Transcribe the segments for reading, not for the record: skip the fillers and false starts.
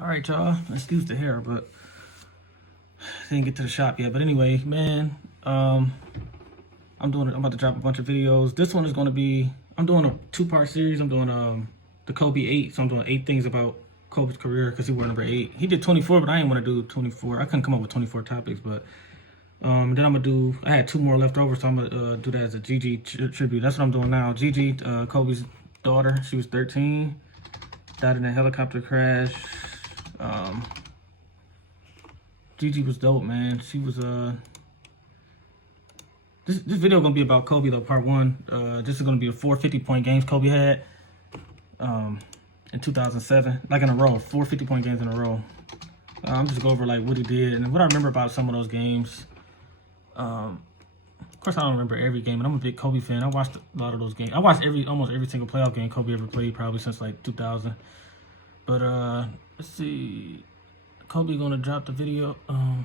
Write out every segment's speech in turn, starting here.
All right, y'all. Excuse the hair, but didn't get to the shop yet. But anyway, man, I'm about to drop a bunch of videos. This one is going to be, I'm doing a 2-part series. I'm doing the Kobe 8. So I'm doing 8 things about Kobe's career because he wore number 8. He did 24, but I didn't want to do 24. I couldn't come up with 24 topics, but then I'm gonna do. I had 2 more left over, so I'm gonna do that as a Gigi tribute. That's what I'm doing now. Gigi, Kobe's daughter. She was 13. Died in a helicopter crash. Gigi was dope, man. She was this video gonna be about Kobe though, part 1. This is gonna be the 4 50-point games Kobe had in 2007, like in a row, 4 50-point games in a row. I'm just go over like what he did and what I remember about some of those games. Of course, I don't remember every game, and I'm a big Kobe fan. I watched a lot of those games. I watched almost every single playoff game Kobe ever played, probably since like 2000. But let's see. Kobe gonna drop the video. I'm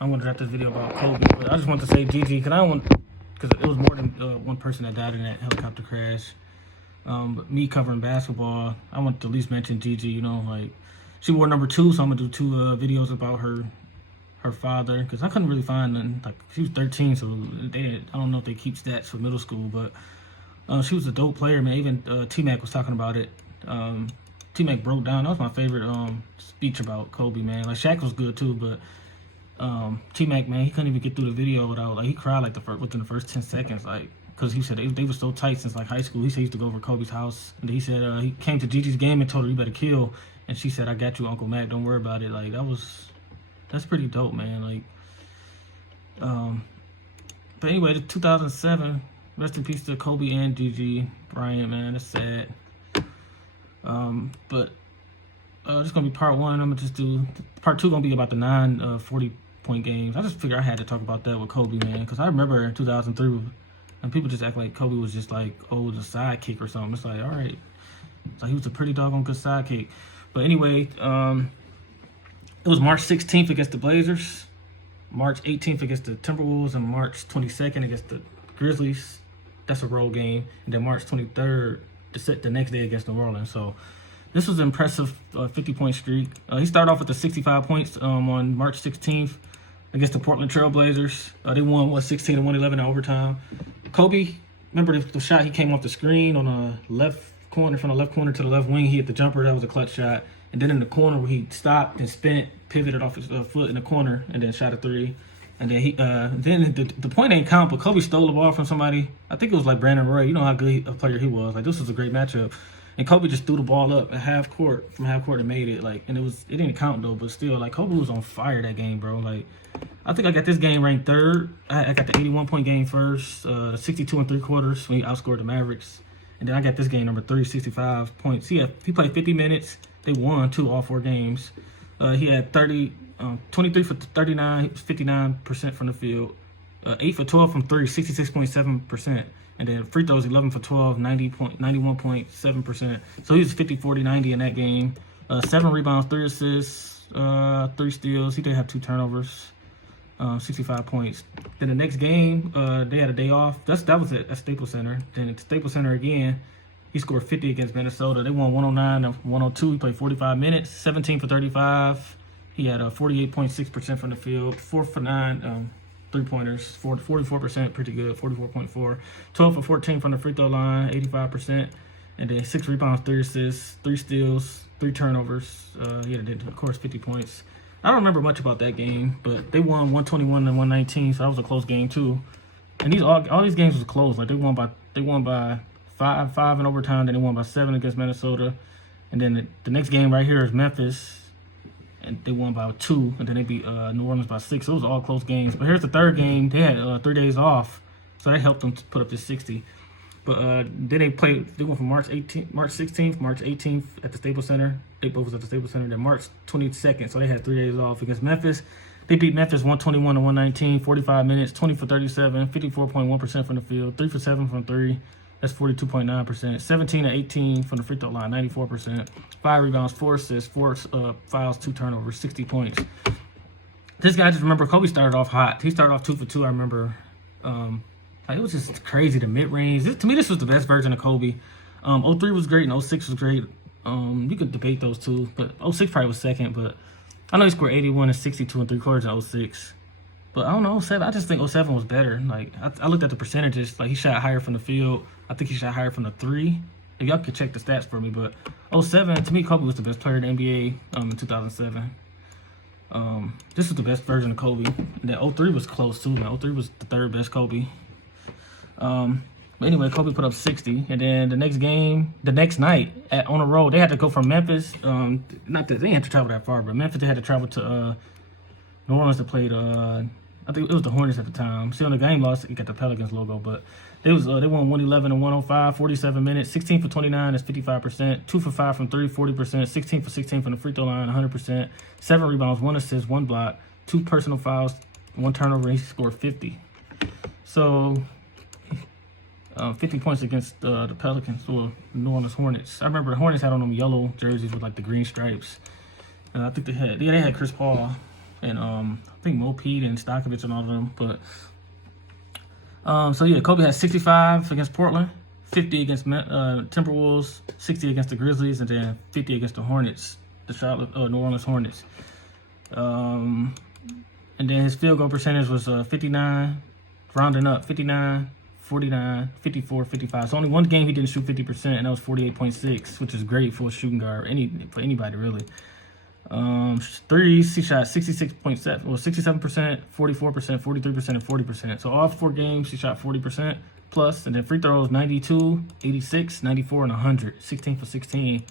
gonna drop this video about Kobe, but I just want to say Gigi because it was more than one person that died in that helicopter crash. But me covering basketball, I want to at least mention Gigi. You know, like she wore number 2, so I'm gonna do 2 videos about her father, because I couldn't really find none. Like she was 13, so I don't know if they keep stats for middle school, but she was a dope player, man. Even T-Mac was talking about it. T-Mac broke down. That was my favorite speech about Kobe, man. Like Shaq was good too, but T-Mac, man, he couldn't even get through the video without, like, he cried like within the first 10 seconds, like, because he said they were so tight since like high school. He said he used to go over Kobe's house, and he said he came to Gigi's game and told her, "You better kill," and she said, "I got you, Uncle Mac. Don't worry about it." Like that's pretty dope, man. Like, but anyway, the 2007, rest in peace to Kobe and Gigi, Bryant, man. That's sad. But this is gonna be part 1. I'm gonna just do part 2. Gonna be about the 9 40-point games. I just figured I had to talk about that with Kobe, man, because I remember in 2003, and people just act like Kobe was just like, oh, the sidekick or something. It's like, all right, so he was a pretty doggone good sidekick. But anyway, it was March 16th against the Blazers, March 18th against the Timberwolves, and March 22nd against the Grizzlies. That's a road game. And then March 23rd, the next day against New Orleans. So this was an impressive 50-point streak. He started off with the 65 points on March 16th against the Portland Trail Blazers. They won 16-111 in overtime. Kobe, remember the shot he came off the screen on the left corner, from the left corner to the left wing. He hit the jumper. That was a clutch shot. And then in the corner where he stopped and spin it, pivoted off his foot in the corner, and then shot a 3. And then then the point ain't count, but Kobe stole the ball from somebody. I think it was like Brandon Roy. You know how good a player he was. Like, this was a great matchup. And Kobe just threw the ball up at from half court and made it. Like, and it didn't count though, but still, like, Kobe was on fire that game, bro. Like, I think I got this game ranked 3rd. I got the 81-point game first, the 62 3/4 when he outscored the Mavericks. And then I got this game number 3, 65 points. He played 50 minutes. They won all 4 games. He had 23 for 39, 59% from the field. 8 for 12 from 3, 66.7%. And then free throws, 11 for 12, 91.7%. So he was 50, 40, 90 in that game. 7 rebounds, 3 assists, 3 steals. He did have 2 turnovers, 65 points. Then the next game, they had a day off. That was at Staples Center. Then at Staples Center again, he scored 50 against Minnesota. They won 109 and 102. He played 45 minutes, 17 for 35. He had 48.6% from the field, 4 for 9 3-pointers, 44%, pretty good, 44.4. 12 for 14 from the free throw line, 85%. And then 6 rebounds, 3 assists, 3 steals, 3 turnovers. He had, of course, 50 points. I don't remember much about that game, but they won 121 and 119, so that was a close game too. And all these games was close. Like, they won by 5 in overtime, then they won by 7 against Minnesota. And then the next game right here is Memphis, and they won by 2, and then they beat New Orleans by 6. So it was all close games. But here's the 3rd game. They had 3 days off, so that helped them to put up this 60. But then they went from March 16th, March 18th at the Staples Center. They both was at the Staples Center. Then March 22nd, so they had 3 days off against Memphis. They beat Memphis 121 to 119, 45 minutes, 20 for 37, 54.1% from the field, 3 for 7 from 3. That's 42.9%. 17 to 18 from the free throw line, 94%. 5 rebounds, 4 assists, 4 fouls, 2 turnovers, 60 points. This guy, I just remember Kobe started off hot. He started off 2 for 2, I remember. Like, it was just crazy, the mid-range. To me, this was the best version of Kobe. 03 was great and 06 was great. You could debate those two, but 06 probably was second. But I know he scored 81 and 62 and 3/4 in 06. But I don't know, 07. I just think 07 was better. Like I looked at the percentages. Like he shot higher from the field. I think he shot higher from the three. If y'all could check the stats for me, but 07 to me, Kobe was the best player in the NBA in 2007. This was the best version of Kobe. And then 03 was close too, man. 03 was the third best Kobe. But anyway, Kobe put up 60, and then the next night on the road, they had to go from Memphis. Not that they didn't have to travel that far, but Memphis they had to travel to New Orleans to play I think it was the Hornets at the time. See, on the game lost, you got the Pelicans logo, but they won 111 and 105, 47 minutes, 16 for 29, that's 55%, 2 for 5 from 3, 40%, 16 for 16 from the free throw line, 100%, 7 rebounds, 1 assist, 1 block, 2 personal fouls, 1 turnover, and he scored 50. So 50 points against the Pelicans or New Orleans Hornets. I remember the Hornets had on them yellow jerseys with like the green stripes. And I think they had Chris Paul and I think Mo Pete and Stojakovic and all of them. But so yeah, Kobe had 65 against Portland, 50 against Timberwolves, 60 against the Grizzlies, and then 50 against the Hornets, the New Orleans Hornets. And then his field goal percentage was 59, rounding up 59. 49, 54, 55. So only one game he didn't shoot 50%, and that was 48.6, which is great for a shooting guard, for anybody really. Threes, he shot 66.7, well 67%, 44%, 43%, and 40%. So all 4 games he shot 40% plus, and then free throws 92, 86, 94, and 100, 16 for 16.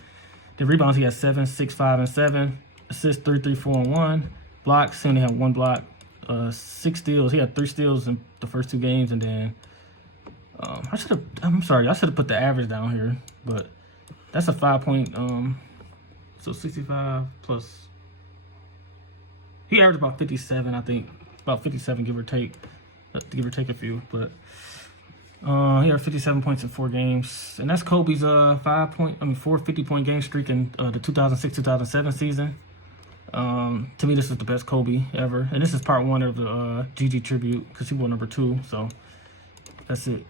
Then rebounds he had 7, 6, 5, and 7. Assists 3, 3, 4, and 1. Blocks he only had 1 block. 6 steals. He had 3 steals in the first 2 games, and then. I should have put the average down here, but that's a 5-point, so 65 plus, he averaged about 57, I think, about 57, give or take a few, but, he had 57 points in 4 games, and that's Kobe's, 4 50-point game streak in, the 2006-2007 season. To me, this is the best Kobe ever, and this is part 1 of the, Gigi tribute, because he won number 2, so that's it.